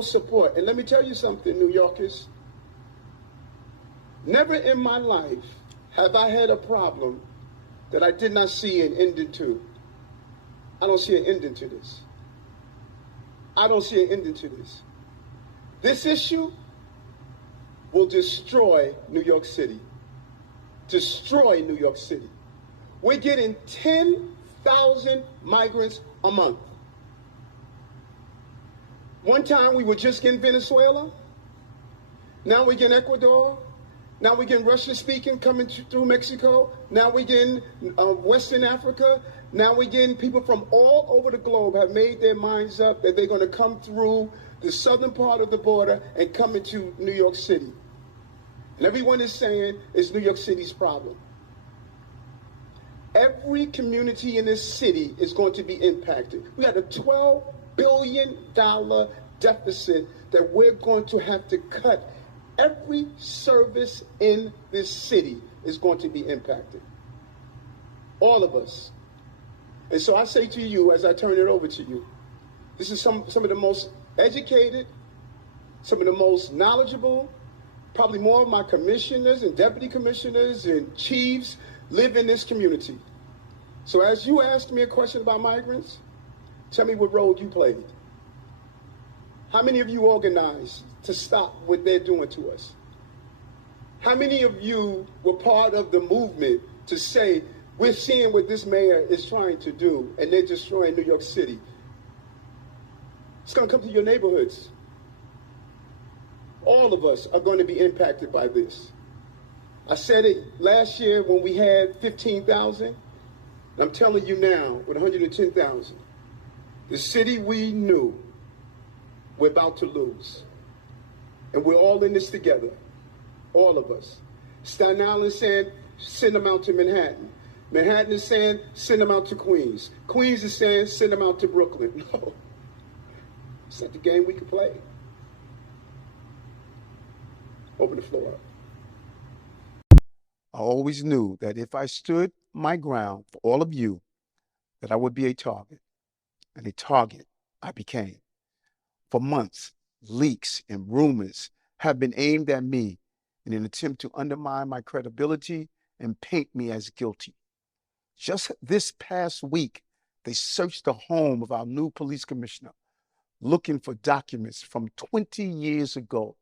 no support. And let me tell you something, New Yorkers. Never in my life have I had a problem that I did not see an ending to. I don't see an ending to this. I don't see an ending to this. This issue will destroy New York City. Destroy New York City. We're getting 10,000 migrants a month. One time we were just getting Venezuela. Now we're getting Ecuador. Now we're getting Russian speaking coming through Mexico. Now we're getting Western Africa. Now we're getting people from all over the globe have made their minds up that they're going to come through the southern part of the border and come into New York City. And everyone is saying it's New York City's problem. Every community in this city is going to be impacted. We got a $12 billion deficit that we're going to have to cut. Every service in this city is going to be impacted. All of us. And so I say to you, as I turn it over to you, this is some of the most educated, some of the most knowledgeable, probably more of my commissioners and deputy commissioners and chiefs live in this community. So as you ask me a question about migrants, tell me what role you played. How many of you organized to stop what they're doing to us? How many of you were part of the movement to say, we're seeing what this mayor is trying to do, and they're destroying New York City? It's going to come to your neighborhoods. All of us are going to be impacted by this. I said it last year when we had 15,000. I'm telling you now, with 110,000, the city we knew we're about to lose. And we're all in this together, all of us. Staten Island is saying, send them out to Manhattan. Manhattan is saying, send them out to Queens. Queens is saying, send them out to Brooklyn. No, it's not the game we can play. Open the floor up. I always knew that if I stood my ground for all of you, that I would be a target. And a target I became. For months, leaks and rumors have been aimed at me in an attempt to undermine my credibility and paint me as guilty. Just this past week, they searched the home of our new police commissioner, looking for documents from 20 years ago,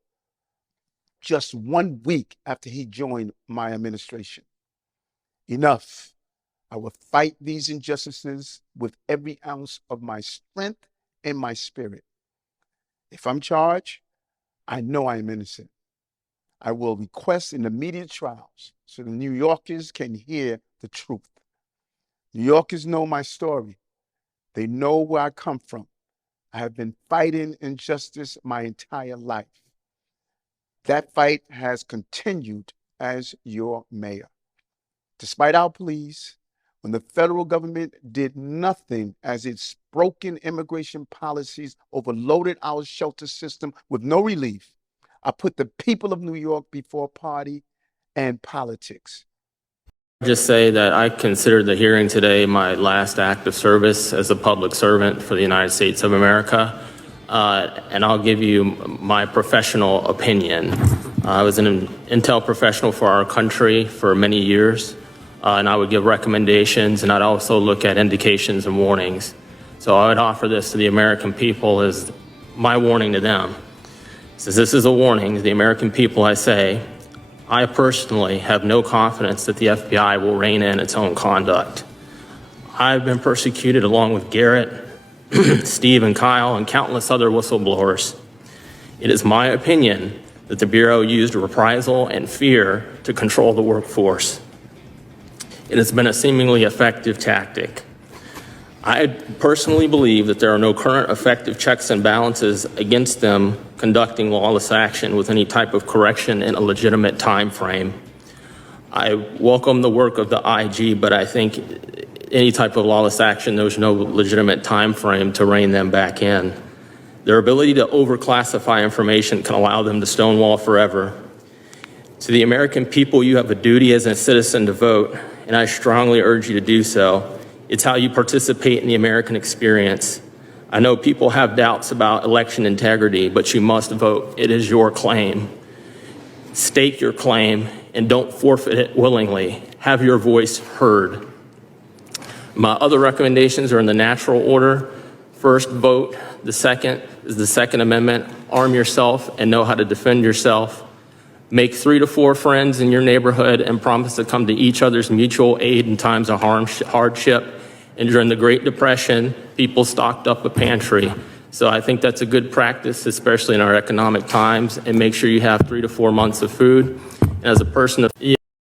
just 1 week after he joined my administration. Enough. I will fight these injustices with every ounce of my strength and my spirit. If I'm charged, I know I am innocent. I will request an immediate trials so the New Yorkers can hear the truth. New Yorkers know my story. They know where I come from. I have been fighting injustice my entire life. That fight has continued as your mayor. Despite our pleas, when the federal government did nothing as its broken immigration policies overloaded our shelter system with no relief, I put the people of New York before party and politics. Just say that I consider the hearing today my last act of service as a public servant for the United States of America. And I'll give you my professional opinion. I was an intel professional for our country for many years, and I would give recommendations, and I'd also look at indications and warnings. So I would offer this to the American people as my warning to them. Since this is a warning to the American people, I say, I personally have no confidence that the FBI will rein in its own conduct. I've been persecuted along with Garrett, Steve and Kyle, and countless other whistleblowers. It is my opinion that the Bureau used reprisal and fear to control the workforce. It has been a seemingly effective tactic. I personally believe that there are no current effective checks and balances against them conducting lawless action with any type of correction in a legitimate time frame. I welcome the work of the IG, but I think any type of lawless action, there's no legitimate time frame to rein them back in. Their ability to overclassify information can allow them to stonewall forever. To the American people, you have a duty as a citizen to vote, and I strongly urge you to do so. It's how you participate in the American experience. I know people have doubts about election integrity, but you must vote. It is your claim. Stake your claim and don't forfeit it willingly. Have your voice heard. My other recommendations are in the natural order. First, vote. The second is the Second Amendment. Arm yourself and know how to defend yourself. Make 3 to 4 friends in your neighborhood and promise to come to each other's mutual aid in times of hardship. And during the Great Depression, people stocked up a pantry. So I think that's a good practice, especially in our economic times, and make sure you have 3 to 4 months of food. And as a person of